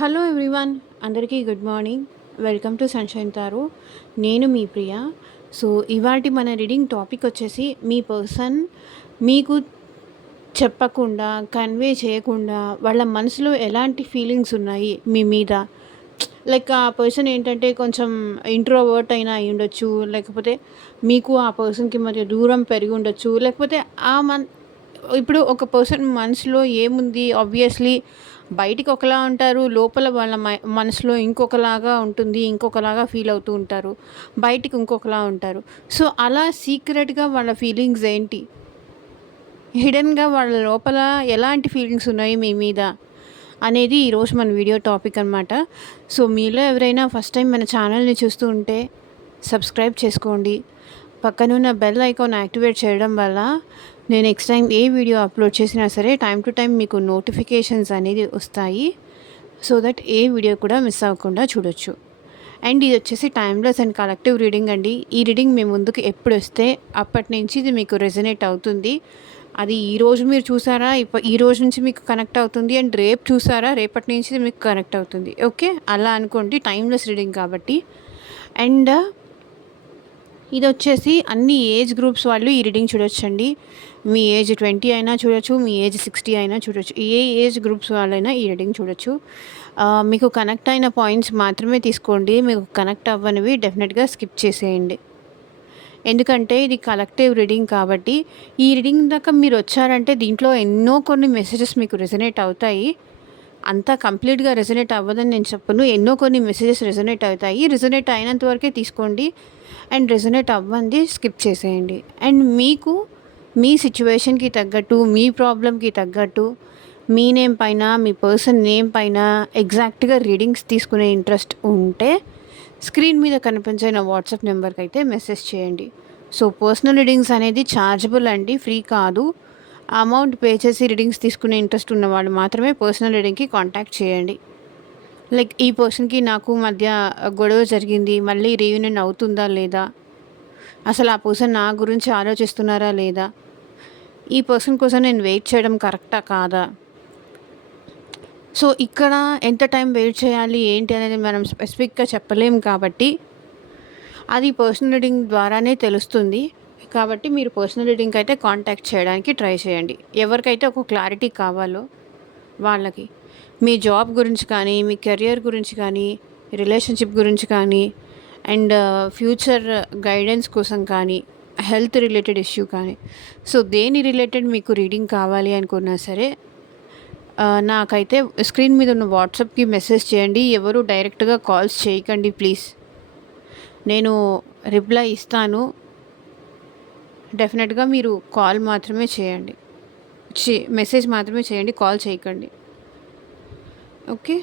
Hello everyone, అందరికీ good morning. Welcome to sunshine తారు. నేను మీ ప్రియ. సో ఇవాటి మన రీడింగ్ టాపిక్ వచ్చేసి మీ పర్సన్ మీకు చెప్పకుండా, కన్వే చేయకుండా వాళ్ళ మనసులో ఎలాంటి ఫీలింగ్స్ ఉన్నాయి మీ మీద. లైక్ ఆ పర్సన్ ఏంటంటే కొంచెం ఇంట్రోవర్ట్ అయినా అయి ఉండొచ్చు, లేకపోతే మీకు ఆ పర్సన్కి మధ్య దూరం పెరిగి ఉండొచ్చు, లేకపోతే ఆ ఇప్పుడు ఒక పర్సన్ మనసులో ఏముంది, ఆబ్వియస్లీ బయటికి ఒకలా ఉంటారు, లోపల వాళ్ళ మనసులో ఇంకొకలాగా ఉంటుంది, ఇంకొకలాగా ఫీల్ అవుతూ ఉంటారు, బయటికి ఇంకొకలా ఉంటారు. సో అలా సీక్రెట్గా వాళ్ళ ఫీలింగ్స్ ఏంటి, హిడెన్గా వాళ్ళ లోపల ఎలాంటి ఫీలింగ్స్ ఉన్నాయి మీ మీద అనేది ఈరోజు మన వీడియో టాపిక్ అనమాట. సో మీలో ఎవరైనా ఫస్ట్ టైం మన ఛానల్ని చూస్తూ ఉంటే సబ్స్క్రైబ్ చేసుకోండి. పక్కనున్న బెల్ ఐకాన్ యాక్టివేట్ చేయడం వల్ల నేను నెక్స్ట్ టైం ఏ వీడియో అప్లోడ్ చేసినా సరే టైం టు టైం మీకు నోటిఫికేషన్స్ అనేది వస్తాయి. సో దట్ ఏ వీడియో కూడా మిస్ అవ్వకుండా చూడొచ్చు. అండ్ ఇది వచ్చేసి టైమ్లెస్ అండ్ కలెక్టివ్ రీడింగ్ అండి. ఈ రీడింగ్ మీ ముందుకు ఎప్పుడు వస్తే అప్పటి నుంచి ఇది మీకు రెజనేట్ అవుతుంది. అది ఈరోజు మీరు చూసారా, ఈ రోజు నుంచి మీకు కనెక్ట్ అవుతుంది. అండ్ రేపు చూసారా, రేపటి నుంచి మీకు కనెక్ట్ అవుతుంది. ఓకే, అలా అనుకోండి, టైమ్లెస్ రీడింగ్ కాబట్టి. అండ్ ఇది వచ్చేసి అన్ని ఏజ్ గ్రూప్స్ వాళ్ళు ఈ రీడింగ్ చూడొచ్చండి. మీ ఏజ్ 20 అయినా చూడొచ్చు, మీ ఏజ్ 60 అయినా చూడొచ్చు, ఏ ఏజ్ గ్రూప్స్ వాళ్ళైనా ఈ రీడింగ్ చూడొచ్చు. మీకు కనెక్ట్ అయిన పాయింట్స్ మాత్రమే తీసుకోండి, మీకు కనెక్ట్ అవ్వనివి డెఫినెట్గా స్కిప్ చేసేయండి. ఎందుకంటే ఇది కలెక్టివ్ రీడింగ్ కాబట్టి. ఈ రీడింగ్ దాకా మీరు వచ్చారంటే దీంట్లో ఎన్నో కొన్ని మెసేజెస్ మీకు రెజనేట్ అవుతాయి. అంతా కంప్లీట్గా రెజనేట్ అవ్వదని నేను చెప్పను, ఎన్నో కొన్ని మెసేజెస్ రెజనేట్ అవుతాయి. రెజనేట్ అయినంత వరకే తీసుకోండి, అండ్ రెజనేట్ అవ్వండి స్కిప్ చేసేయండి. అండ్ మీకు మీ సిచ్యువేషన్కి తగ్గట్టు, మీ ప్రాబ్లంకి తగ్గట్టు, మీ నేమ్ పైన, మీ పర్సన్ నేమ్ పైన ఎగ్జాక్ట్గా రీడింగ్స్ తీసుకునే ఇంట్రెస్ట్ ఉంటే స్క్రీన్ మీద కనిపించే నా వాట్సాప్ నెంబర్కి అయితే మెసేజ్ చేయండి. సో పర్సనల్ రీడింగ్స్ అనేది ఛార్జబుల్ అండి, ఫ్రీ కాదు. అమౌంట్ పే చేసి రీడింగ్స్ తీసుకునే ఇంట్రెస్ట్ ఉన్న వాళ్ళు మాత్రమే పర్సనల్ రీడింగ్కి కాంటాక్ట్ చేయండి. లైక్ ఈ పర్సన్కి నాకు మధ్య గొడవ జరిగింది, మళ్ళీ రీయూనియన్ అవుతుందా లేదా, అసలు ఆ పర్సన్ నా గురించి ఆలోచిస్తున్నారా లేదా, ఈ పర్సన్ కోసం నేను వెయిట్ చేయడం కరెక్టా కాదా. సో ఇక్కడ ఎంత టైం వెయిట్ చేయాలి ఏంటి అనేది మనం స్పెసిఫిక్గా చెప్పలేం కాబట్టి అది పర్సనల్ రీడింగ్ ద్వారానే తెలుస్తుంది. కాబట్టి మీరు పర్సనల్ రీడింగ్కి అయితే కాంటాక్ట్ చేయడానికి ట్రై చేయండి. ఎవరికైతే ఒక క్లారిటీ కావాలో వాళ్ళకి, మీ జాబ్ గురించి కానీ, మీ కెరియర్ గురించి కానీ, రిలేషన్షిప్ గురించి కానీ, అండ్ ఫ్యూచర్ గైడెన్స్ కోసం కానీ, హెల్త్ రిలేటెడ్ ఇష్యూ కానీ, సో దేని రిలేటెడ్ మీకు రీడింగ్ కావాలి అనుకున్నా సరే నాకైతే స్క్రీన్ మీద ఉన్న వాట్సాప్కి మెసేజ్ చేయండి. ఎవరు డైరెక్ట్గా కాల్స్ చేయకండి ప్లీజ్. నేను రిప్లై ఇస్తాను, డెఫినెట్గా మీరు కాల్ మాత్రమే చేయండి, మెసేజ్ మాత్రమే చేయండి, కాల్ చేయకండి. ఓకే,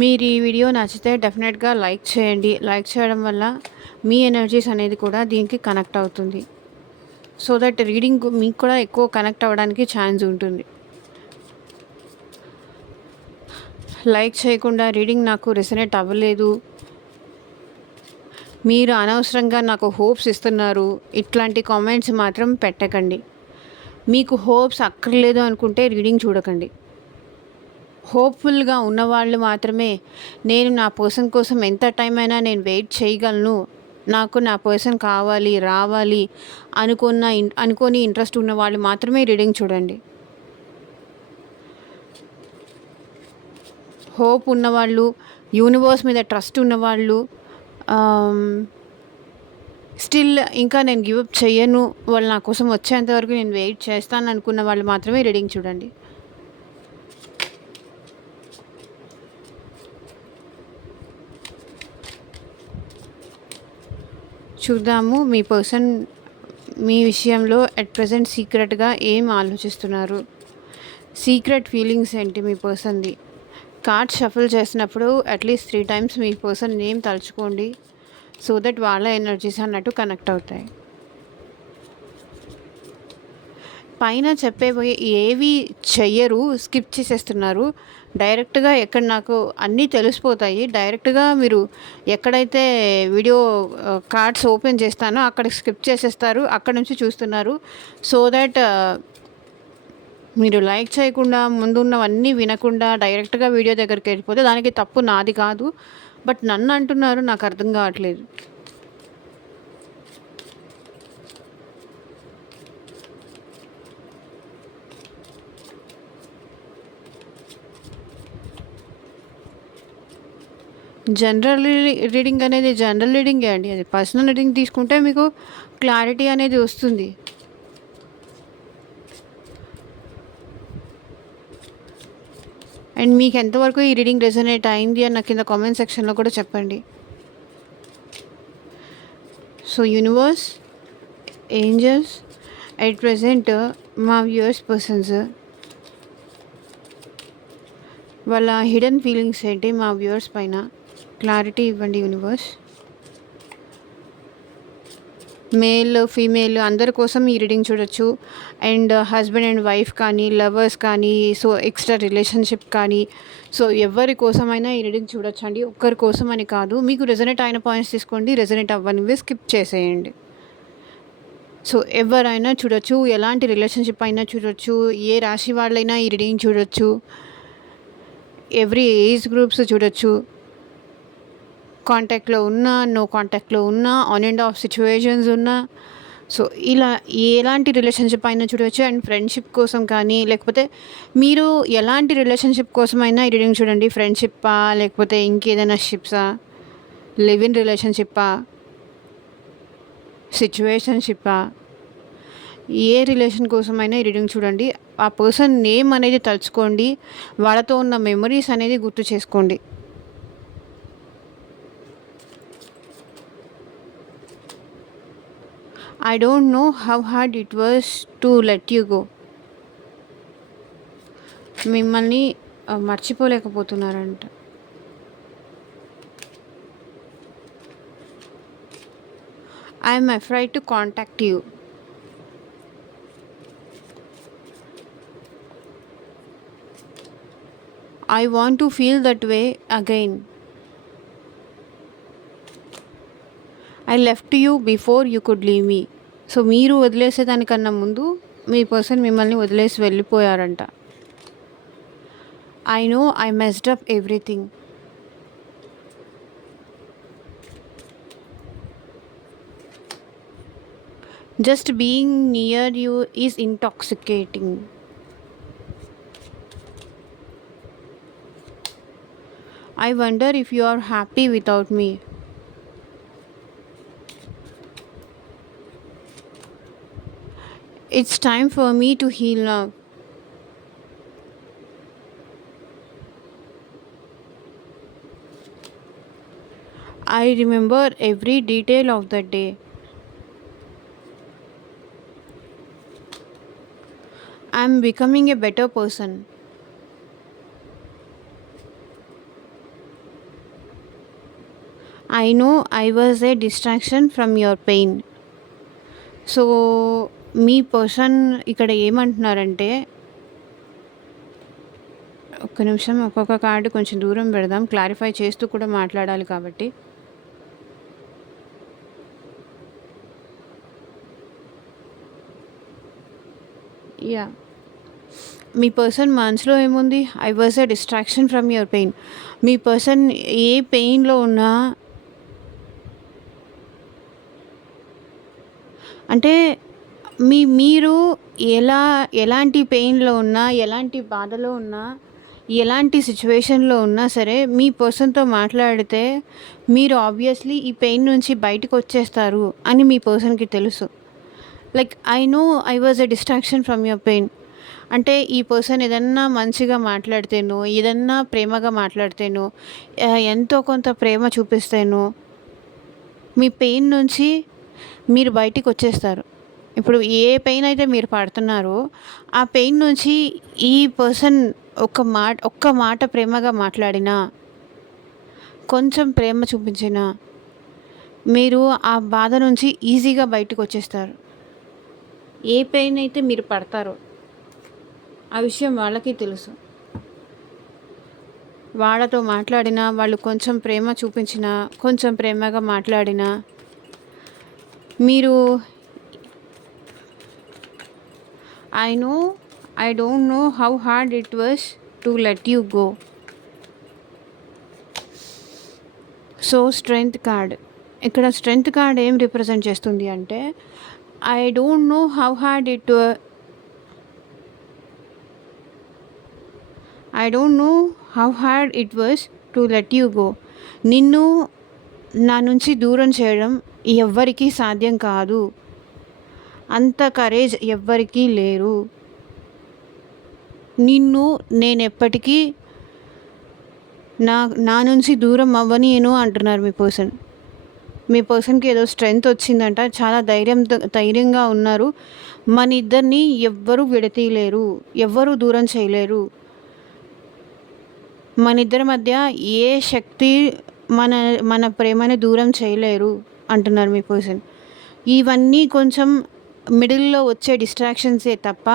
మీరు ఈ వీడియో నచ్చితే డెఫినెట్గా లైక్ చేయండి. లైక్ చేయడం వల్ల మీ ఎనర్జీస్ అనేది కూడా దీనికి కనెక్ట్ అవుతుంది. సో దట్ రీడింగ్ మీకు కూడా ఎక్కువ కనెక్ట్ అవ్వడానికి ఛాన్స్ ఉంటుంది. లైక్ చేయకుండా రీడింగ్ నాకు రెసనేట్ అవ్వలేదు, మీరు అనవసరంగా నాకు హోప్స్ ఇస్తున్నారు, ఇట్లాంటి కామెంట్స్ మాత్రం పెట్టకండి. మీకు హోప్స్ అక్కర్లేదు అనుకుంటే రీడింగ్ చూడకండి. హోప్ఫుల్గా ఉన్నవాళ్ళు మాత్రమే, నేను నా పర్సన్ కోసం ఎంత టైం అయినా నేను వెయిట్ చేయగలను, నాకు నా పర్సన్ కావాలి, రావాలి అనుకొని ఇంట్రెస్ట్ ఉన్న వాళ్ళు మాత్రమే రీడింగ్ చూడండి. హోప్ ఉన్నవాళ్ళు, యూనివర్స్ మీద ట్రస్ట్ ఉన్నవాళ్ళు, స్టిల్ ఇంకా నేను గివప్ చేయను, వాళ్ళు నా కోసం వచ్చేంతవరకు నేను వెయిట్ చేస్తాను అనుకున్న వాళ్ళు మాత్రమే రీడింగ్ చూడండి. చూద్దాము మీ పర్సన్ మీ విషయంలో అట్ ప్రజెంట్ సీక్రెట్గా ఏం ఆలోచిస్తున్నారు, సీక్రెట్ ఫీలింగ్స్ ఏంటి మీ పర్సన్ది. కార్డ్ షఫల్ చేసినప్పుడు అట్లీస్ట్ 3 times మీ పర్సన్ నేమ్ తలుచుకోండి, సో దట్ వాళ్ళ ఎనర్జీస్ అన్నట్టు కనెక్ట్ అవుతాయి. పైన చెప్పేపోయి ఏవి చెయ్యరు, స్కిప్ చేసేస్తున్నారు. డైరెక్ట్గా ఎక్కడ నాకు అన్నీ తెలిసిపోతాయి, డైరెక్ట్గా మీరు ఎక్కడైతే వీడియో కార్డ్స్ ఓపెన్ చేస్తానో అక్కడ స్కిప్ చేసేస్తారు, అక్కడ నుంచి చూస్తున్నారు. సో దట్ మీరు లైక్ చేయకుండా ముందున్నవన్నీ వినకుండా డైరెక్ట్గా వీడియో దగ్గరికి వెళ్ళిపోతే దానికి తప్పు నాది కాదు. బట్ నన్ను అంటున్నారు, నాకు అర్థం కావట్లేదు. జనరల్ రీడింగ్ అనేది జనరల్ రీడింగే అండి. అది పర్సనల్ రీడింగ్ తీసుకుంటే మీకు క్లారిటీ అనేది వస్తుంది. అండ్ మీకు ఎంతవరకు ఈ రీడింగ్ రెజనేట్ అయింది అని నాకు కింద కామెంట్ సెక్షన్లో కూడా చెప్పండి. So universe, angels, at present మా వ్యూవర్స్ పర్సన్స్ వాళ్ళ హిడెన్ ఫీలింగ్స్ ఏంటి మా వ్యూవర్స్ పైన క్లారిటీ ఇవ్వండి యూనివర్స్. మేల్, ఫీమేల్ అందరి కోసం ఈ రీడింగ్ చూడొచ్చు. అండ్ హస్బెండ్ అండ్ వైఫ్ కానీ, లవర్స్ కానీ, సో ఎక్స్ట్రా రిలేషన్షిప్ కానీ, సో ఎవరి కోసమైనా ఈ రీడింగ్ చూడొచ్చు అండి. ఒక్కరి కోసం అని కాదు. మీకు రెజనేట్ అయిన పాయింట్స్ తీసుకోండి, రెజనేట్ అవ్వనివి స్కిప్ చేసేయండి. సో ఎవరైనా చూడొచ్చు, ఎలాంటి రిలేషన్షిప్ అయినా చూడొచ్చు, ఏ రాశి వాళ్ళైనా ఈ రీడింగ్ చూడొచ్చు, ఎవ్రీ ఏజ్ గ్రూప్స్ చూడొచ్చు. కాంటాక్ట్లో ఉన్నా, నో కాంటాక్ట్లో ఉన్నా, ఆన్ అండ్ ఆఫ్ సిచ్యువేషన్స్ ఉన్నా, సో ఇలా ఎలాంటి రిలేషన్షిప్ అయినా చూడవచ్చు. అండ్ ఫ్రెండ్షిప్ కోసం కానీ, లేకపోతే మీరు ఎలాంటి రిలేషన్షిప్ కోసమైనా ఈ రీడింగ్ చూడండి. ఫ్రెండ్షిప్పా, లేకపోతే ఇంకేదైనా షిప్సా, లివ్ ఇన్ రిలేషన్షిప్పా, సిచ్యువేషన్షిప్పా, ఏ రిలేషన్ కోసమైనా ఈ రీడింగ్ చూడండి. ఆ పర్సన్ నేమ్ అనేది తలుచుకోండి, వాళ్ళతో ఉన్న మెమరీస్ అనేది గుర్తు చేసుకోండి. I don't know how hard it was to let you go. మిమ్మల్ని మర్చిపోలేకపోతున్నారంట. I am afraid to contact you. I want to feel that way again. I left you before you could leave me. So మీరు వదిలేసేదానికన్నా ముందు మీ person మిమ్మల్ని వదిలేసి వెళ్ళిపోయారంట. I know I messed up everything. Just being near you is intoxicating. I wonder if you are happy without me. It's time for me to heal now. I remember every detail of that day. I'm becoming a better person. I know I was a distraction from your pain. So me person ఇక్కడ ఏమంటున్నారంటే, ఒక్క నిమిషం ఒక్కొక్క card కొంచెం దూరం పెడదాం, clarify చేస్తూ కూడా మాట్లాడాలి కాబట్టి. యా, మీ పర్సన్ మనసులో ఏముంది? I was a distraction from your pain. మీ పర్సన్ ఏ పెయిన్లో ఉన్నా, అంటే మీరు ఎలాంటి పెయిన్లో ఉన్నా, ఎలాంటి బాధలో ఉన్నా, ఎలాంటి సిచ్యువేషన్లో ఉన్నా సరే మీ పర్సన్తో మాట్లాడితే మీరు ఆబ్వియస్లీ ఈ పెయిన్ నుంచి బయటకు వచ్చేస్తారు అని మీ పర్సన్కి తెలుసు. Like I know I was a distraction from your pain అంటే ఈ పర్సన్ ఏదన్నా మంచిగా మాట్లాడితేనో, ఏదన్నా ప్రేమగా మాట్లాడితేనో, ఎంతో కొంత ప్రేమ చూపిస్తేనో మీ పెయిన్ నుంచి మీరు బయటికి వచ్చేస్తారు. ఇప్పుడు ఏ పెయిన్ అయితే మీరు పడుతున్నారో ఆ పెయిన్ నుంచి ఈ పర్సన్ ఒక్క మాట ప్రేమగా మాట్లాడినా, కొంచెం ప్రేమ చూపించినా మీరు ఆ బాధ నుంచి ఈజీగా బయటకు వచ్చేస్తారు. ఏ పెయిన్ అయితే మీరు పడతారో ఆ విషయం వాళ్ళకి తెలుసు. వాళ్ళతో మాట్లాడినా, వాళ్ళు కొంచెం ప్రేమ చూపించినా, కొంచెం ప్రేమగా మాట్లాడినా మీరు I know I don't know how hard it was to let you go. So strength card, ఇక్కడ స్ట్రెంగ్త్ కార్డ్ ఏం రిప్రజెంట్ చేస్తుంది అంటే I don't know how hard it I don't know how hard it was to let you go. నిన్ను నా నుంచి దూరం చేయడం ఎవ్వరికీ సాధ్యం కాదు, అంత కరేజ్ ఎవ్వరికీ లేరు. నిన్ను నేను ఎప్పటికీ నా నుంచి దూరం అవ్వనియను అంటున్నారు మీ పర్సన్కి ఏదో స్ట్రెంగ్త్ వచ్చిందంట, చాలా ధైర్యంగా ఉన్నారు. మన ఇద్దరిని ఎవ్వరూ విడతీయలేరు, ఎవ్వరూ దూరం చేయలేరు. మన ఇద్దరి మధ్య ఏ శక్తి మన ప్రేమని దూరం చేయలేరు అంటున్నారు మీ పర్సన్. ఇవన్నీ కొంచెం మిడిల్లో వచ్చే డిస్ట్రాక్షన్సే తప్ప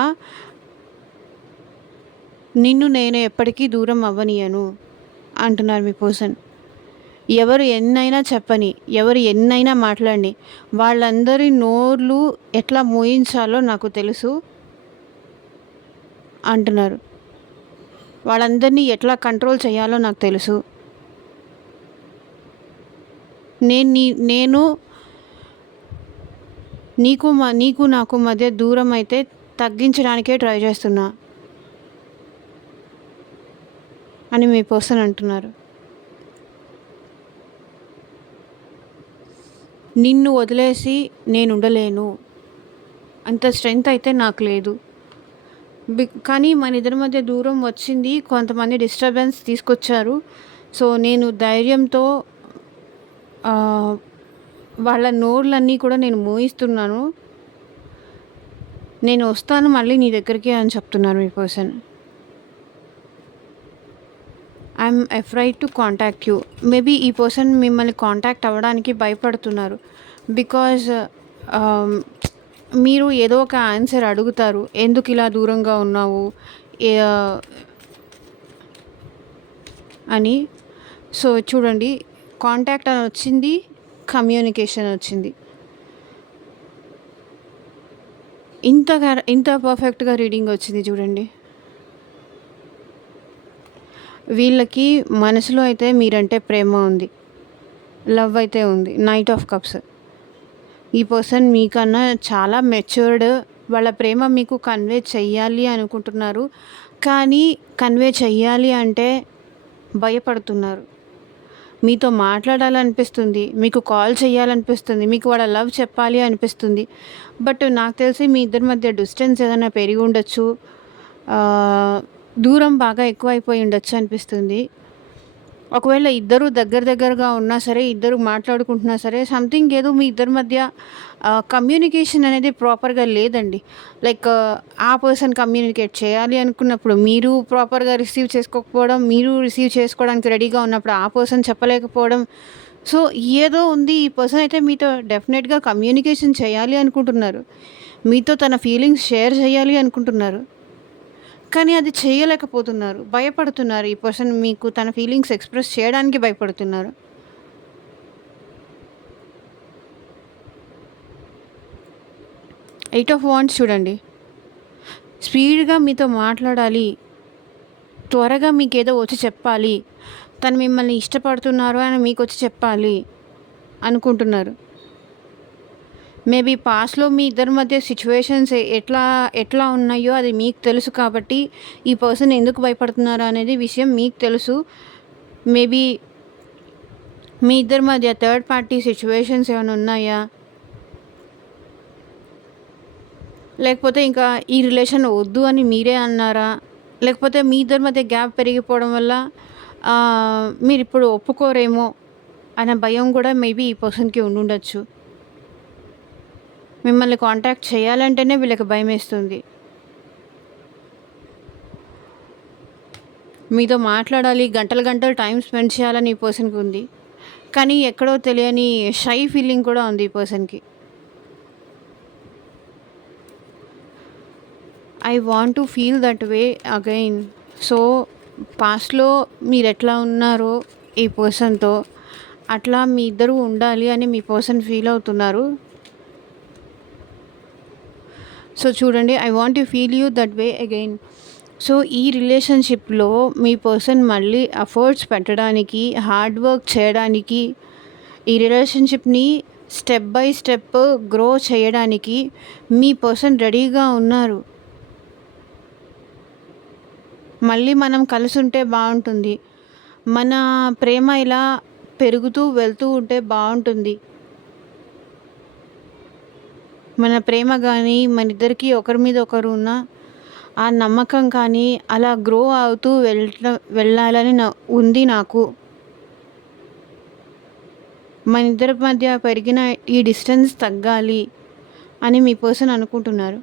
నిన్ను నేను ఎప్పటికీ దూరం అవ్వనియను అంటున్నారు మీ పర్సన్. ఎవరు ఎన్నైనా చెప్పని, ఎవరు ఎన్నైనా మాట్లాడి, వాళ్ళందరి నోర్లు ఎట్లా మోయించాలో నాకు తెలుసు అంటున్నారు. వాళ్ళందరినీ ఎట్లా కంట్రోల్ చేయాలో నాకు తెలుసు. నేను నీకు నాకు మధ్య దూరం అయితే తగ్గించడానికే ట్రై చేస్తున్నా అని మీ పర్సన్ అంటున్నారు. నిన్ను వదిలేసి నేను ఉండలేను, అంత స్ట్రెంగ్త్ అయితే నాకు లేదు. కానీ మన ఇద్దరి మధ్య దూరం వచ్చింది, కొంతమంది డిస్టర్బెన్స్ తీసుకొచ్చారు. సో నేను ధైర్యంతో వాళ్ళ నోర్లన్నీ కూడా నేను మోయిస్తున్నాను. నేను వస్తాను మళ్ళీ నీ దగ్గరికి అని చెప్తున్నారు మీ person. I'm afraid to contact you. Maybe ఈ పర్సన్ మిమ్మల్ని కాంటాక్ట్ అవ్వడానికి భయపడుతున్నారు. బికాజ్ మీరు ఏదో ఒక ఆన్సర్ అడుగుతారు, ఎందుకు ఇలా దూరంగా ఉన్నావు అని. సో చూడండి, కాంటాక్ట్ అని వచ్చింది, కమ్యూనికేషన్ వచ్చింది. ఇంత పర్ఫెక్ట్గా రీడింగ్ వచ్చింది చూడండి. వీళ్ళకి మనసులో అయితే మీరంటే ప్రేమ ఉంది, లవ్ అయితే ఉంది. Knight of cups. ఈ పర్సన్ మీకన్నా చాలా మెచ్యూర్డ్. వాళ్ళ ప్రేమ మీకు కన్వే చెయ్యాలి అనుకుంటున్నారు, కానీ కన్వే చెయ్యాలి అంటే భయపడుతున్నారు. మీతో మాట్లాడాలనిపిస్తుంది, మీకు కాల్ చేయాలనిపిస్తుంది, మీకు వాళ్ళ లవ్ చెప్పాలి అనిపిస్తుంది. బట్ నాకు తెలిసి మీ ఇద్దరి మధ్య డిస్టెన్స్ ఏదైనా పెరిగి ఉండొచ్చు, దూరం బాగా ఎక్కువైపోయి ఉండొచ్చు అనిపిస్తుంది. ఒకవేళ ఇద్దరు దగ్గరగా ఉన్నా సరే, ఇద్దరు మాట్లాడుకుంటున్నా సరే, సంథింగ్ ఏదో మీ ఇద్దరి మధ్య కమ్యూనికేషన్ అనేది ప్రాపర్గా లేదండి. లైక్ ఆ పర్సన్ కమ్యూనికేట్ చేయాలి అనుకున్నప్పుడు మీరు ప్రాపర్గా రిసీవ్ చేసుకోకపోవడం, మీరు రిసీవ్ చేసుకోవడానికి రెడీగా ఉన్నప్పుడు ఆ పర్సన్ చెప్పలేకపోవడం. సో ఏదో ఉంది. ఈ పర్సన్ అయితే మీతో డెఫినెట్గా కమ్యూనికేషన్ చేయాలి అనుకుంటున్నారు, మీతో తన ఫీలింగ్స్ షేర్ చేయాలి అనుకుంటున్నారు, కానీ అది చేయలేకపోతున్నారు, భయపడుతున్నారు. ఈ పర్సన్ మీకు తన ఫీలింగ్స్ ఎక్స్ప్రెస్ చేయడానికి భయపడుతున్నారు. ఎయిట్ ఆఫ్ వాండ్స్ చూడండి. స్పీడ్గా మీతో మాట్లాడాలి, త్వరగా మీకు ఏదో వచ్చి చెప్పాలి, తను మిమ్మల్ని ఇష్టపడుతున్నారు అని మీకు వచ్చి చెప్పాలి అనుకుంటున్నారు. మేబీ పాస్ట్లో మీ ఇద్దరి మధ్య సిచ్యువేషన్స్ ఎట్లా ఉన్నాయో అది మీకు తెలుసు, కాబట్టి ఈ పర్సన్ ఎందుకు భయపడుతున్నారు అనేది విషయం మీకు తెలుసు. మేబీ మీ ఇద్దరి మధ్య థర్డ్ పార్టీ సిచ్యువేషన్స్ ఏమైనా ఉన్నాయా, లేకపోతే ఇంకా ఈ రిలేషన్ వద్దు అని మీరే అన్నారా, లేకపోతే మీ ఇద్దరి మధ్య గ్యాప్ పెరిగిపోవడం వల్ల మీరు ఇప్పుడు ఒప్పుకోరేమో అనే భయం కూడా మేబీ ఈ పర్సన్కి ఉండుండొచ్చు. మిమ్మల్ని కాంటాక్ట్ చేయాలంటేనే వీళ్ళకి భయం వేస్తుంది. మీతో మాట్లాడాలి, గంటలు టైం స్పెండ్ చేయాలని ఈ పర్సన్కి ఉంది, కానీ ఎక్కడో తెలియని షై ఫీలింగ్ కూడా ఉంది ఈ పర్సన్కి. I want to feel that way again. So పాస్ట్లో మీరు ఎట్లా ఉన్నారో ఈ పర్సన్తో అట్లా మీ ఇద్దరు ఉండాలి అని మీ పర్సన్ ఫీల్ అవుతున్నారు. సో చూడండి, I want to feel you that way again. So ఈ రిలేషన్షిప్లో మీ పర్సన్ మళ్ళీ ఎఫర్ట్స్ పెట్టడానికి, హార్డ్ వర్క్ చేయడానికి, ఈ రిలేషన్షిప్ని స్టెప్ బై స్టెప్ గ్రో చేయడానికి మీ పర్సన్ రెడీగా ఉన్నారు. మళ్ళీ మనం కలిసి ఉంటే బాగుంటుంది, మన ప్రేమ ఇలా పెరుగుతూ వెళ్తూ ఉంటే బాగుంటుంది. మన ప్రేమ కానీ మన ఇద్దరికి ఒకరి మీద ఒకరు ఉన్న ఆ నమ్మకం కానీ అలా గ్రో అవుతూ వెళ్ళాలని ఉంది నాకు. మన ఇద్దరి మధ్య పెరిగిన ఈ డిస్టెన్స్ తగ్గాలి అని మీ పర్సన్ అనుకుంటున్నారు.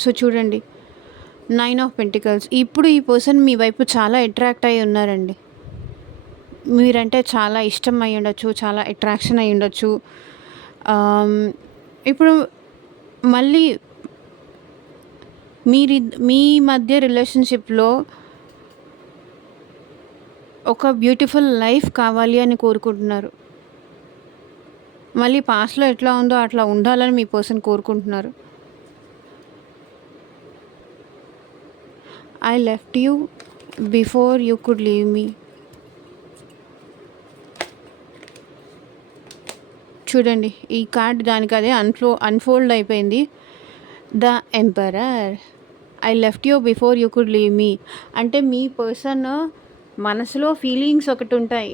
సో చూడండి, 9 ఆఫ్ పెంటికల్స్. ఇప్పుడు ఈ పర్సన్ మీ వైపు చాలా అట్రాక్ట్ అయి ఉన్నారండి. మీరంటే చాలా ఇష్టం అయి ఉండొచ్చు, చాలా అట్రాక్షన్ అయి ఉండొచ్చు. ఇప్పుడు మళ్ళీ మీ మధ్య రిలేషన్షిప్లో ఒక బ్యూటిఫుల్ లైఫ్ కావాలి అని కోరుకుంటున్నారు. మళ్ళీ పాస్ట్లో ఎట్లా ఉందో అట్లా ఉండాలని మీ పర్సన్ కోరుకుంటున్నారు. I left you before you could leave me. చూడండి, ఈ కార్డ్ దానికి అదే అన్ఫోల్డ్ అయిపోయింది. The emperor. I left you before you could leave me అంటే మీ పర్సన్ మనసులో ఫీలింగ్స్ ఒకటి ఉంటాయి,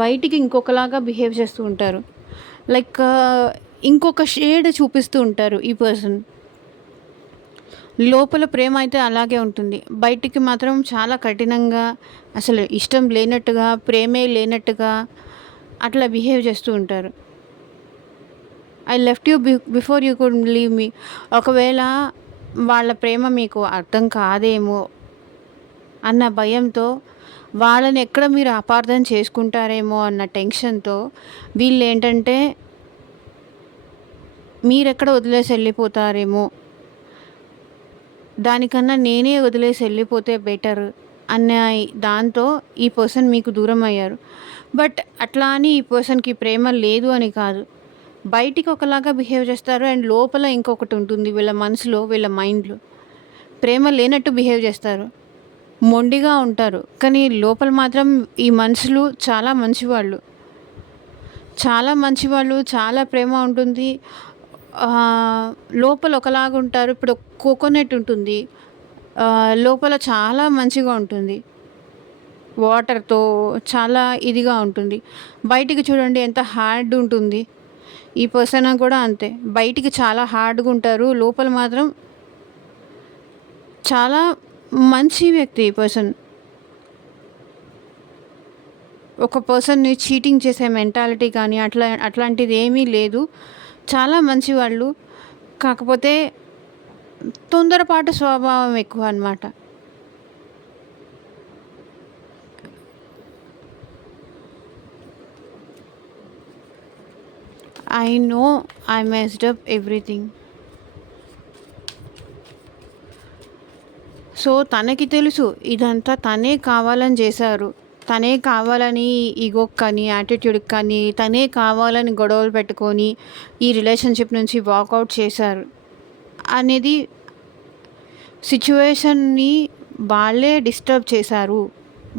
బయటికి ఇంకొకలాగా బిహేవ్ చేస్తూ ఉంటారు. లైక్ ఇంకొక షేడ్ చూపిస్తూ ఉంటారు ఈ పర్సన్. లోపల ప్రేమ అయితే అలాగే ఉంటుంది, బయటికి మాత్రం చాలా కఠినంగా, అసలు ఇష్టం లేనట్టుగా, ప్రేమే లేనట్టుగా అట్లా బిహేవ్ చేస్తూ ఉంటారు. I left you before you could leave me. ఒకవేళ వాళ్ళ ప్రేమ మీకు అర్థం కాదేమో అన్న భయంతో, వాళ్ళని ఎక్కడ మీరు అపార్థం చేసుకుంటారేమో అన్న టెన్షన్తో వీళ్ళు ఏంటంటే మీరెక్కడ వదిలేసి వెళ్ళిపోతారేమో, దానికన్నా నేనే వదిలేసి వెళ్ళిపోతే బెటర్ అన్న దాంతో ఈ పర్సన్ మీకు దూరం అయ్యారు. బట్ అట్లా అని ఈ పర్సన్కి ప్రేమ లేదు అని కాదు, బయటికి ఒకలాగా బిహేవ్ చేస్తారు అండ్ లోపల ఇంకొకటి ఉంటుంది. వీళ్ళ మనసులో, వీళ్ళ మైండ్లో ప్రేమ లేనట్టు బిహేవ్ చేస్తారు, మొండిగా ఉంటారు. కానీ లోపల మాత్రం ఈ మనుషులు చాలా మంచివాళ్ళు, చాలా మంచివాళ్ళు, చాలా ప్రేమ ఉంటుంది. లోపల ఒకలాగా ఉంటారు. ఇప్పుడు కోకోనట్ ఉంటుంది, లోపల చాలా మంచిగా ఉంటుంది, వాటర్తో చాలా ఇదిగా ఉంటుంది. బయటికి చూడండి ఎంత హార్డ్ ఉంటుంది. ఈ పర్సన్ కూడా అంతే, బయటికి చాలా హార్డ్గా ఉంటారు, లోపల మాత్రం చాలా మంచి వ్యక్తి ఈ పర్సన్. ఒక పర్సన్ని చీటింగ్ చేసే మెంటాలిటీ కానీ అట్లాంటిది ఏమీ లేదు, చాలా మంచివాళ్ళు. కాకపోతే తొందరపాటు స్వభావం ఎక్కువ అన్నమాట. I know I messed up everything. So తనకి తెలుసు ఇదంతా తనే కావాలని చేశారు, తనే కావాలని ఈగోకి కానీ యాటిట్యూడ్కి కానీ తనే కావాలని గొడవలు పెట్టుకొని ఈ రిలేషన్షిప్ నుంచి వాకౌట్ చేశారు అనేది సిచ్యువేషన్ని వాళ్ళే డిస్టర్బ్ చేశారు,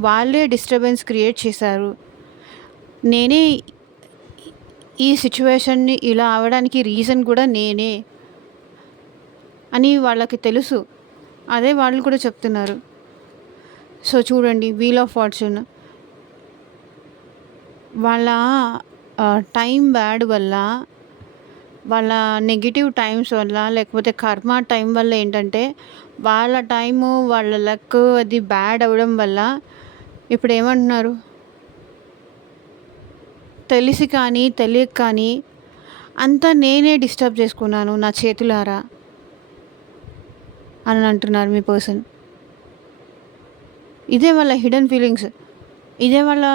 వాళ్ళే డిస్టర్బెన్స్ క్రియేట్ చేశారు. నేనే ఈ సిచ్యువేషన్ని ఇలా అవడానికి రీజన్ కూడా నేనే అని వాళ్ళకి తెలుసు, అదే వాళ్ళు కూడా చెప్తున్నారు. సో చూడండి, వీల్ ఆఫ్ ఫార్చ్యూన్. వాళ్ళ టైం బ్యాడ్ వల్ల, వాళ్ళ నెగిటివ్ టైమ్స్ వల్ల, లేకపోతే కర్మ టైం వల్ల ఏంటంటే వాళ్ళ టైము, వాళ్ళ లక్ అది బ్యాడ్ అవ్వడం వల్ల ఇప్పుడు ఏమంటున్నారు, తెలిసి కానీ తెలియక కానీ అంతా నేనే డిస్టర్బ్ చేసుకున్నాను నా చేతులారా అని అంటున్నారు మీ పర్సన్. ఇదే వాళ్ళ హిడెన్ ఫీలింగ్స్, ఇదే వాళ్ళ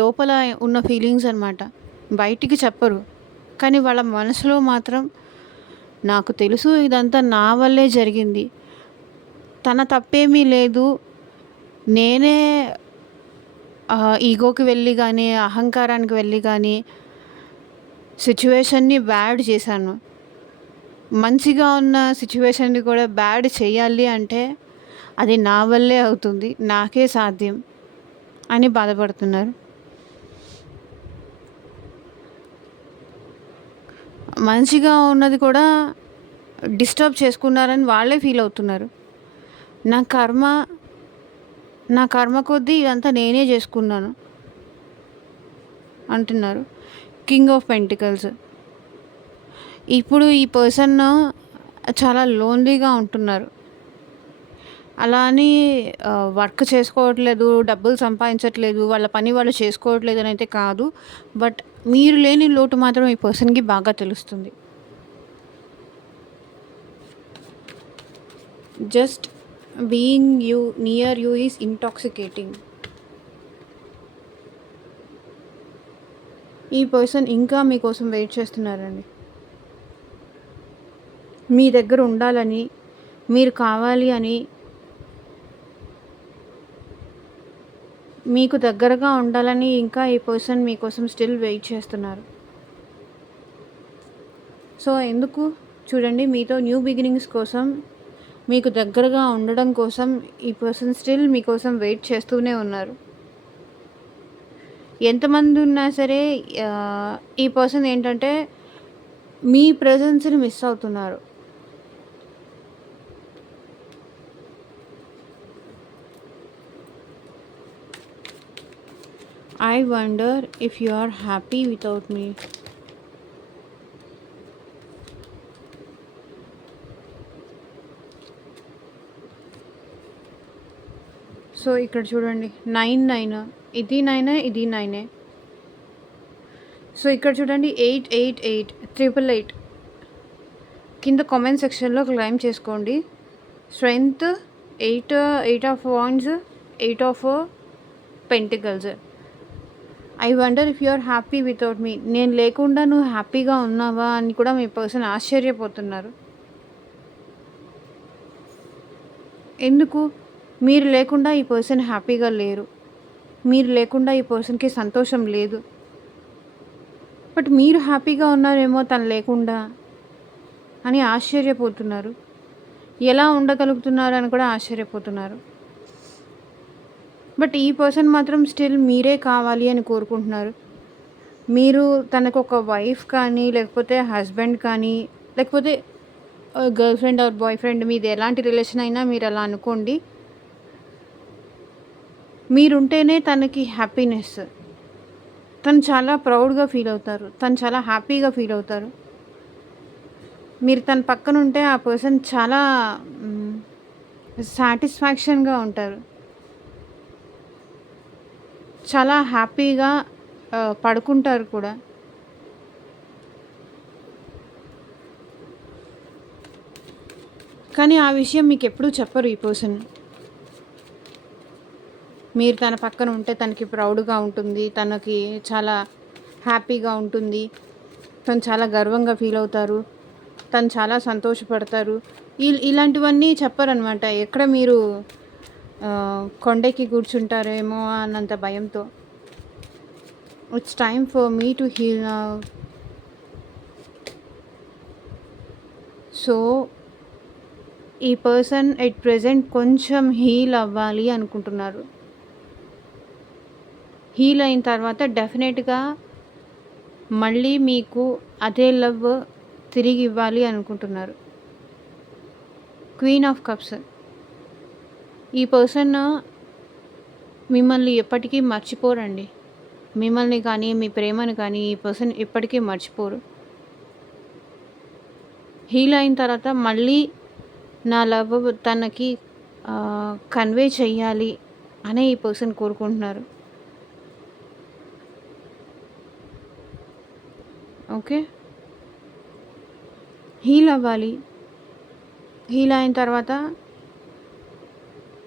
లోపల ఉన్న ఫీలింగ్స్ అన్నమాట. బయటికి చెప్పరు, కానీ వాళ్ళ మనసులో మాత్రం నాకు తెలుసు ఇదంతా నా వల్లే జరిగింది, తన తప్పేమీ లేదు, నేనే ఈగోకి వెళ్ళి కానీ, అహంకారానికి వెళ్ళి కానీ సిచ్యువేషన్‌ని బ్యాడ్ చేశాను. మంచిగా ఉన్న సిచ్యువేషన్‌ని కూడా బ్యాడ్ చేయాలి అంటే అది నా వల్లే అవుతుంది. నాకే సాధ్యం అని బాధపడుతున్నారు. మంచిగా ఉన్నది కూడా డిస్టర్బ్ చేసుకున్నారని వాళ్ళే ఫీల్ అవుతున్నారు. నా కర్మ నా కర్మ కొద్దీ ఇదంతా నేనే చేసుకున్నాను అంటున్నారు. King of pentacles. ఇప్పుడు ఈ పర్సన్ చాలా లోన్లీగా ఉంటున్నారు. అలా అని వర్క్ చేసుకోవట్లేదు, డబ్బులు సంపాదించట్లేదు, వాళ్ళ పని వాళ్ళు చేసుకోవట్లేదు అని అయితే కాదు. బట్ మీరు లేని లోటు మాత్రం ఈ పర్సన్‌కి బాగా తెలుస్తుంది. Just being near you is intoxicating. ఈ పర్సన్ ఇంకా మీకోసం వెయిట్ చేస్తున్నారండి. మీ దగ్గర ఉండాలని, మీరు కావాలి అని, మీకు దగ్గరగా ఉండాలని ఇంకా ఈ పర్సన్ మీకోసం స్టిల్ వెయిట్ చేస్తున్నారు. సో ఎందుకు చూడండి, మీతో న్యూ బిగినింగ్స్ కోసం, మీకు దగ్గరగా ఉండడం కోసం ఈ పర్సన్ స్టిల్ మీకోసం వెయిట్ చేస్తూనే ఉన్నారు. ఎంతమంది ఉన్నా సరే ఈ పర్సన్ ఏంటంటే మీ ప్రెజెన్స్‌ని మిస్ అవుతున్నారు. I wonder if you are happy without me. So ఇక్కడ చూడండి 9, 9 ఇది 9 ఇది 9. సో ఇక్కడ చూడండి 8, 8, 8 888 కింద కామెంట్ సెక్షన్లో క్లైమ్ చేసుకోండి. Strength 8, 8 of wands, 8 of pentacles. I wonder if you are happy without me. నేను లేకుండా నువ్వు హ్యాపీగా ఉన్నావా అని కూడా మీ పర్సన్ ఆశ్చర్యపోతున్నారు. ఎందుకు? మీరు లేకుండా ఈ పర్సన్ హ్యాపీగా లేరు. మీరు లేకుండా ఈ పర్సన్‌కి సంతోషం లేదు. బట్ మీరు హ్యాపీగా ఉన్నారేమో తను లేకుండా అని ఆశ్చర్యపోతున్నారు. ఎలా ఉండగలుగుతున్నారు అని కూడా ఆశ్చర్యపోతున్నారు. బట్ ఈ పర్సన్ మాత్రం స్టిల్ మీరే కావాలి అని కోరుకుంటున్నారు. మీరు తనకు ఒక వైఫ్ కానీ, లేకపోతే హస్బెండ్ కానీ, లేకపోతే girl friend or boy friend, మీది ఎలాంటి రిలేషన్ అయినా మీరు అలా అనుకోండి. మీరుంటేనే తనకి హ్యాపీనెస్. తను చాలా ప్రౌడ్‌గా ఫీల్ అవుతారు. తను చాలా హ్యాపీగా ఫీల్ అవుతారు. మీరు తన పక్కన ఉంటే ఆ పర్సన్ చాలా సాటిస్ఫాక్షన్‌గా ఉంటారు. చాలా హ్యాపీగా పడుకుంటారు కూడా. కానీ ఆ విషయం మీకు ఎప్పుడూ చెప్పరు ఈ పర్సన్. మీరు తన పక్కన ఉంటే తనకి ప్రౌడ్‌గా ఉంటుంది. తనకి చాలా హ్యాపీగా ఉంటుంది. తను చాలా గర్వంగా ఫీల్ అవుతారు. తను చాలా సంతోషపడతారు. ఇలాంటివన్నీ చెప్పరనమాట. ఎక్కడ మీరు కొండెక్కి కూర్చుంటారేమో అన్నంత భయంతో. It's time for me to heal now. So ఈ పర్సన్ ఎట్ ప్రెజెంట్ కొంచెం హీల్ అవ్వాలి అనుకుంటున్నారు. హీల్ అయిన తర్వాత డెఫినెట్గా మళ్ళీ మీకు అదే లవ్ తిరిగి ఇవ్వాలి అనుకుంటున్నారు. Queen of cups. ఈ పర్సన్ మిమ్మల్ని ఎప్పటికీ మర్చిపోరండి. మిమ్మల్ని కానీ, మీ ప్రేమను కానీ ఈ పర్సన్ ఎప్పటికీ మర్చిపోరు. హీల్ అయిన తర్వాత మళ్ళీ నా లవ్ తనకి కన్వే చెయ్యాలి అనే ఈ పర్సన్ కోరుకుంటున్నారు. ఓకే, హీల్ అవ్వాలి. హీల్ అయిన తర్వాత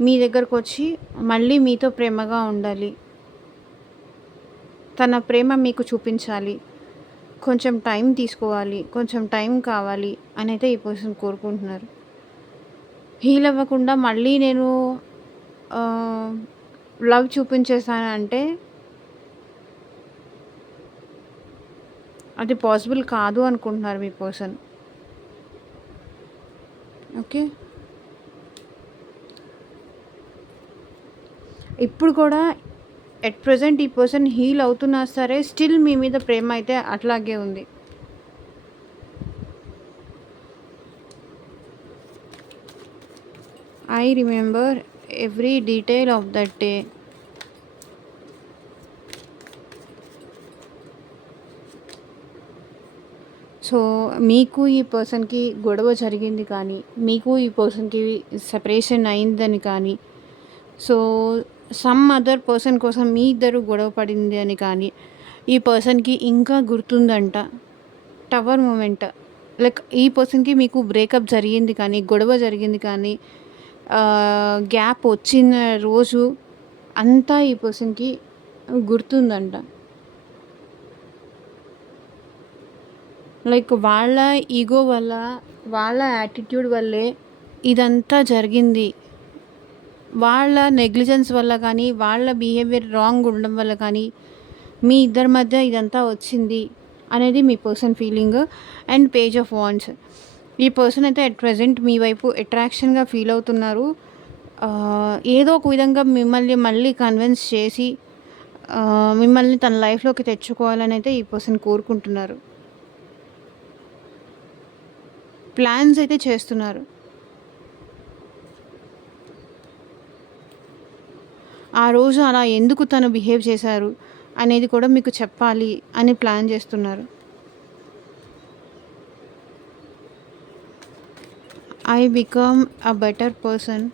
మీ దగ్గరకు వచ్చి మళ్ళీ మీతో ప్రేమగా ఉండాలి. తన ప్రేమ మీకు చూపించాలి. కొంచెం టైం తీసుకోవాలి, కొంచెం టైం కావాలి అని అయితే ఈ పర్సన్ కోరుకుంటున్నారు. హీల్ అవ్వకుండా మళ్ళీ నేను లవ్ చూపించేసానంటే అది పాసిబుల్ కాదు అనుకుంటున్నారు మీ పర్సన్. ఓకే. ఇప్పుడు కూడా ఎట్ ప్రెజెంట్ ఈ పర్సన్ హీల్ అవుతున్నా సరే స్టిల్ మీ మీద ప్రేమ అయితే అట్లాగే ఉంది. I remember every detail of that day. So మీకు ఈ పర్సన్కి గొడవ జరిగింది కానీ, మీకు ఈ పర్సన్కి సెపరేషన్ అయిందని కానీ, సో సమ్ అదర్ పర్సన్ కోసం మీ ఇద్దరు గొడవ పడింది అని కానీ ఈ పర్సన్కి ఇంకా గుర్తుందంట. టవర్ మూమెంట్ లైక్ ఈ పర్సన్కి మీకు బ్రేకప్ జరిగింది కానీ, గొడవ జరిగింది కానీ, గ్యాప్ వచ్చిన రోజు అంతా ఈ పర్సన్కి గుర్తుందంట. లైక్ వాళ్ళ ఈగో వల్ల, వాళ్ళ యాటిట్యూడ్ వల్లే ఇదంతా జరిగింది. వాళ్ళ నెగ్లిజెన్స్ వల్ల కానీ, వాళ్ళ బిహేవియర్ రాంగ్ ఉండడం వల్ల కానీ మీ ఇద్దరి మధ్య ఇదంతా వచ్చింది అనేది మీ person feeling. And page of wands, ఈ పర్సన్ అయితే అట్ ప్రెజెంట్ మీ వైపు అట్రాక్షన్గా ఫీల్ అవుతున్నారు. ఏదో ఒక విధంగా మిమ్మల్ని మళ్ళీ కన్విన్స్ చేసి మిమ్మల్ని తన లైఫ్లోకి తెచ్చుకోవాలని అయితే ఈ పర్సన్ కోరుకుంటున్నారు. ప్లాన్స్ అయితే చేస్తున్నారు. ఆ రోజు అలా ఎందుకు తను బిహేవ్ చేశారు అనేది కూడా మీకు చెప్పాలి అని ప్లాన్ చేస్తున్నారు. I become a better person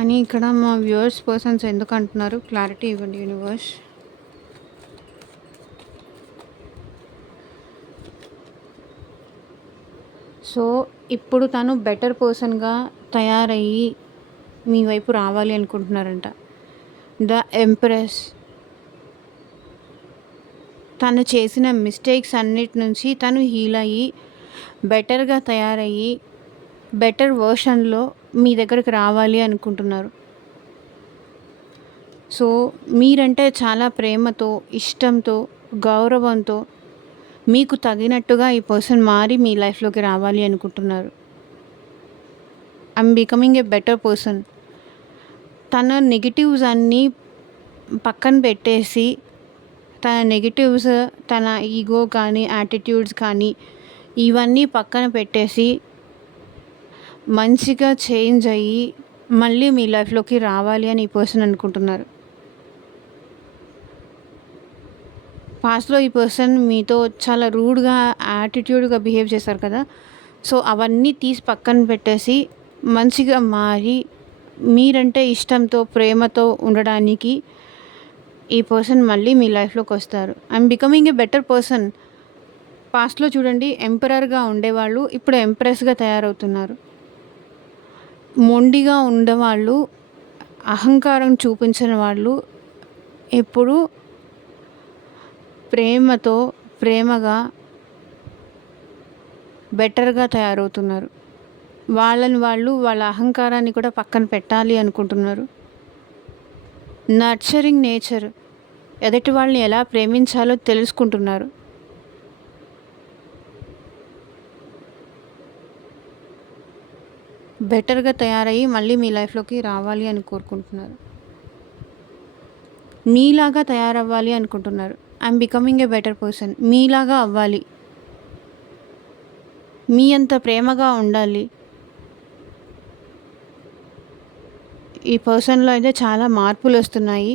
అని ఇక్కడ మా వ్యూవర్స్ పర్సన్స్ ఎందుకు అంటున్నారు, క్లారిటీ ఇవ్వండి యూనివర్స్. సో ఇప్పుడు తను బెటర్ పర్సన్గా తయారయ్యి మీ వైపు రావాలి అనుకుంటున్నారంట. ద ఎంప్రెస్, తను చేసిన మిస్టేక్స్ అన్నిటి నుంచి తను హీల్ అయ్యి బెటర్గా తయారయ్యి బెటర్ వర్షన్లో మీ దగ్గరికి రావాలి అనుకుంటున్నారు. సో మీరంటే చాలా ప్రేమతో, ఇష్టంతో, గౌరవంతో మీకు తగినట్టుగా ఈ పర్సన్ మారి మీ లైఫ్లోకి రావాలి అనుకుంటున్నారు. I'm becoming a better person. తన నెగిటివ్స్ అన్నీ పక్కన పెట్టేసి, తన నెగిటివ్స్, తన ఈగో కానీ, యాటిట్యూడ్స్ కానీ ఇవన్నీ పక్కన పెట్టేసి మంచిగా చేంజ్ అయ్యి మళ్ళీ మీ లైఫ్లోకి రావాలి అని ఈ పర్సన్ అనుకుంటున్నారు. పాస్ట్లో ఈ పర్సన్ మీతో చాలా రూడ్గా, యాటిట్యూడ్గా బిహేవ్ చేశారు కదా. సో అవన్నీ తీసి పక్కన పెట్టేసి మంచిగా మారి మీరంటే ఇష్టంతో, ప్రేమతో ఉండడానికి ఈ పర్సన్ మళ్ళీ మీ లైఫ్లోకి వస్తారు. I'm becoming a better person. పాస్ట్లో చూడండి ఎంపరర్గా ఉండేవాళ్ళు ఇప్పుడు ఎంప్రెస్గా తయారవుతున్నారు. మొండిగా ఉండేవాళ్ళు, అహంకారం చూపించిన వాళ్ళు ఎప్పుడు ప్రేమగా బెటర్గా తయారవుతున్నారు. వాళ్ళు వాళ్ళ అహంకారాన్ని కూడా పక్కన పెట్టాలి అనుకుంటున్నారు. నర్చరింగ్ నేచర్, ఎదుటి వాళ్ళని ఎలా ప్రేమించాలో తెలుసుకుంటున్నారు. బెటర్గా తయారయ్యి మళ్ళీ మీ లైఫ్లోకి రావాలి అని కోరుకుంటున్నారు. మీలాగా తయారవ్వాలి అనుకుంటున్నారు. I'm becoming a better person. మీలాగా అవ్వాలి, మీ అంత ప్రేమగా ఉండాలి. ఈ పర్సన్లో అయితే చాలా మార్పులు వస్తున్నాయి.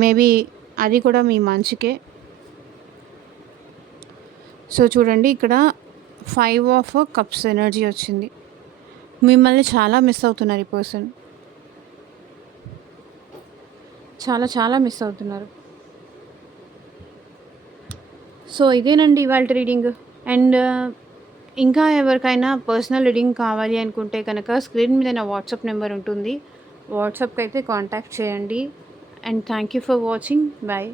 మేబీ అది కూడా మీ మంచికే. సో చూడండి ఇక్కడ 5 ఆఫ్ కప్స్ ఎనర్జీ వచ్చింది. మిమ్మల్ని చాలా మిస్ అవుతున్నారు ఈ పర్సన్. చాలా మిస్ అవుతున్నారు. సో ఇదేనండి ఇవాళ రీడింగ్. అండ్ ఇంకా ఎవరికైనా పర్సనల్ రీడింగ్ కావాలి అనుకుంటే కనుక స్క్రీన్ మీద నా వాట్సాప్ నెంబర్ ఉంటుంది. వాట్సాప్కి అయితే కాంటాక్ట్ చేయండి. And thank you for watching. Bye.